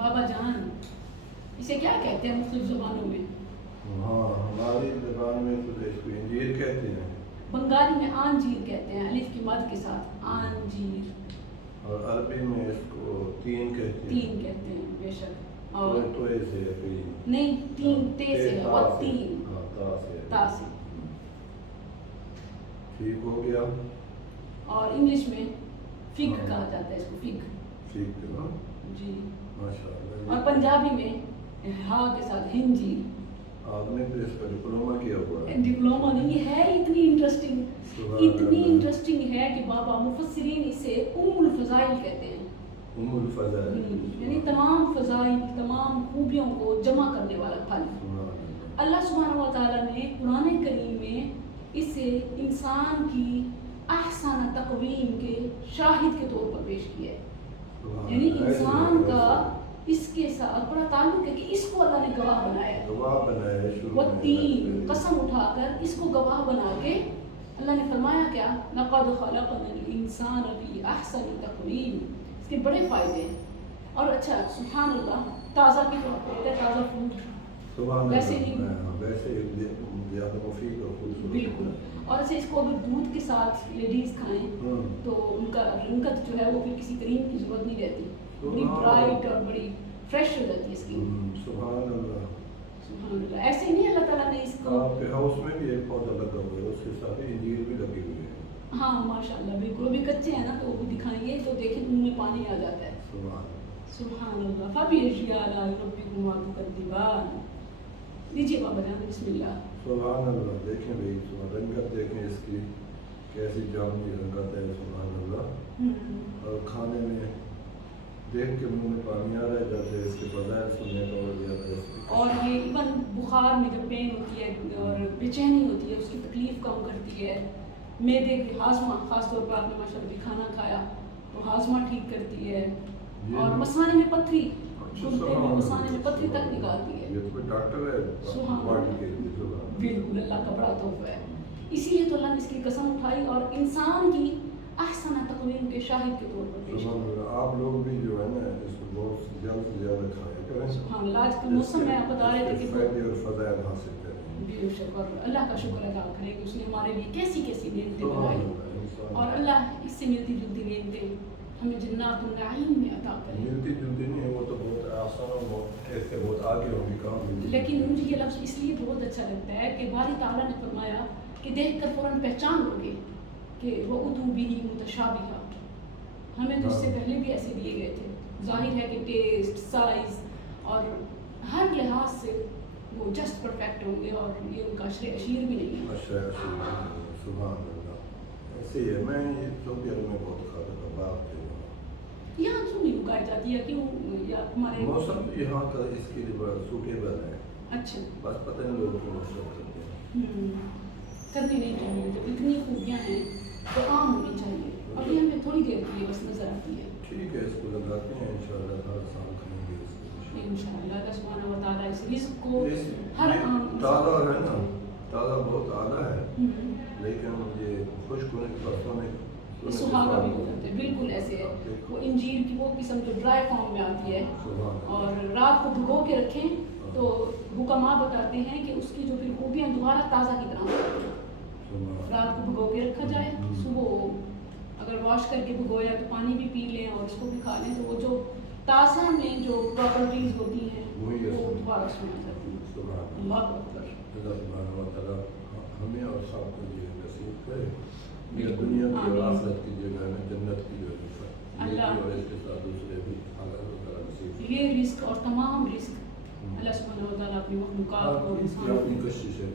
بابا جان اسے کیا کہتے ہیں مختلف زبانوں میں؟ ہاں ہماری زبان میں تو اس کو انجیر کہتے ہیں، بنگالی میں انجیر کہتے ہیں الف کی مد کے ساتھ انجیر، اور عربی میں اس کو تین کہتے ہیں. تین کہتے ہیں بے شک. اور تو ایسے ہے کوئی نہیں تین تے سے ہے اور تین تا سے. ٹھیک ہو گیا. اور انگلش میں فگ کہا جاتا ہے اس کو فگ. ٹھیک ہے نا جی ماشاء اللہ. اور پنجابی میں ہا کے ساتھ ہنجیر. آپ نے تو اس کا ڈپلوما کیا ہوا ہے. ڈپلوما نہیں ہے اتنی انٹرسٹنگ ہے کہ بابا مفسرین اسے ام الفضائل کہتے ہیں. ام الفضائل یعنی تمام فضائل تمام خوبیوں کو جمع کرنے والا پھل. اللہ سبحانہ و تعالیٰ نے قرآن کریم میں اسے انسان کی احسن تقویم کے شاہد کے طور پر پیش کیا ہے. یعنی انسان کا اس کے ساتھ بڑا تعلق ہے کہ اس کو اللہ نے گواہ بنایا. وہ تین قسم اٹھا کر اس کو گواہ بنا کے اللہ نے فرمایا کیا لقد خلقنا الانسان فی احسن تقویم. اس کے بڑے فائدے ہیں. اور اچھا سبحان اللہ تازہ کی طور پر تازہ فوڈ ویسے ہی زیادہ مفید اور خوبصورت. بالکل. اور ایسے اس کو اگر دودھ کے ساتھ لیڈیز کھائیں تو ان کا رنگت جو ہے وہ پھر کسی کریم کی ضرورت نہیں رہتی. بڑی برائٹ اور بڑی فریش ہو جاتی ہے اسکن. سبحان اللہ سبحان اللہ. ایسے نہیں اللہ تعالیٰ نے اس کو آپ کے ہاؤس میں بھی ایک پودا لگا ہوا ہے اس کے ساتھ انجیر بھی لگے ہوئے ہیں. ہاں ماشاء اللہ بالکل. ابھی کچے ہیں نا تو وہ بھی دکھائیں گے تو دیکھیں منہ میں پانی آ جاتا ہے. سبحان اللہ. فبأي آلاء ربكما تكذبان. لیجیے بابا جان بسم اللہ. سبحان اللہ. دیکھیں بھائی رنگت دیکھیں اس کی کیسی جامنی رنگت ہے. سبحان اللہ. اور کھانے میں دیکھ کے منہ میں پانی آ رہا ہے جیسے اس کے فضائل سننے کا اور زیادہ. اور یہ ایون بخار میں جب پین ہوتی ہے اور بے چینی ہوتی ہے اس کی تکلیف کم کرتی ہے. معدے کے ہاضمہ خاص طور پر آپ نے ماشاء اللہ کھانا کھایا تو ہاضمہ ٹھیک کرتی ہے. اور مثانے میں پتھری مثانے میں پتھری تک نکالتی ہے. یہ تو ڈاکٹر ہے. بالکل اللہ کا بڑا تحفہ ہے. اسی لیے تو اللہ نے اس کی قسم اٹھائی اور انسان کی احسن تقویم کے شاہد کے طور پر پیش کیا. آپ لوگ بھی جو ہے نا اس کو بہت زیادہ سے زیادہ کھایا کریں. سبحان اللہ. آج کا موسم میں آپ بتا رہے تھے کہ فائدے اور فضائل حاصل کریں. بے شک. اور اللہ کا شکر ادا کریں کہ اس نے ہمارے لیے کیسی کیسی نعمتیں بنائی اور اللہ اس سے ملتی جلتی نعمتیں ہمیں جنات النعیم میں عطا کریں. ملتی جلتی نہیں وہ تو بہت آسان اور بہت آگے ہوگی کام. لیکن مجھے یہ لفظ اس لیے بہت اچھا لگتا ہے کہ باری تعالیٰ نے فرمایا کہ دیکھ کر فوراً پہچان لوگے کہ وَأُتُوا بِهِ مُتَشَابِهًا. ہمیں تو اس سے پہلے بھی ایسے دیے گئے تھے. ظاہر ہے کہ ٹیسٹ سائز اور ہر لحاظ سے وہ جسٹ پرفیکٹ ہوں گے اور یہ ان کا اشیر بھی نہیں ہے. سبحان اللہ. ایسے ہی ہے. میں یہ سعودی عرب میں بہت کھاتا تھا. باغ تھے یہاں کیوں نہیں اگائی جاتی ہے؟ کیوں یا ہمارے موسم یہاں کا اس کے لیے بڑا سوٹیبل ہے. اچھا بس پتہ نہیں لوگ کیوں نفرت کرتے ہیں. کرنی نہیں چاہیے. جب اتنی خوبیاں ہیں تو عام ہونی چاہیے. ابھی ہمیں تھوڑی دیر کے لیے بس نظر آتی ہے. ٹھیک ہے اس کو لگاتے ہیں انشاءاللہ ہر سال کھائیں گے اس کو انشاءاللہ. اللہ سبحانہ و تعالیٰ اس رزق کو ہر عام تازہ ہے نا. تازہ بہت اعلیٰ ہے لیکن یہ خشک ہونے کے بعد سہاگا بھی ہو جاتے ہیں. بالکل ایسے ہے. وہ انجیر کی وہ قسم جو ڈرائی فارم میں آتی ہے اور رات کو بھگو کے رکھیں تو حکماء بتاتے ہیں کہ اس کی جو پھر خوبیاں دوبارہ تازہ کی طرح ہوتی ہیں. رات کو بھگو کے رکھا جائے صبح اگر واش کر کے بھگویا تو پانی بھی پی لیں اور اس کو بھی کھا لیں تو وہ جو تازہ میں جو پراپرٹیز ہوتی ہیں وہ دوبارہ اس میں آ جاتی ہیں. اللہ اکبر. ہمیں اور سب کو یہ نصیب کرے. یہ دنیا کی اور آخرت کی جگہ میں جنت کی جو اللہ اور اس کے ساتھ دوسرے بھی اللہ تعالیٰ نصیب. یہ رزق اور تمام رزق اللہ سبحانہ و تعالیٰ اپنی مخلوقات کو اپنی کوشش ہے.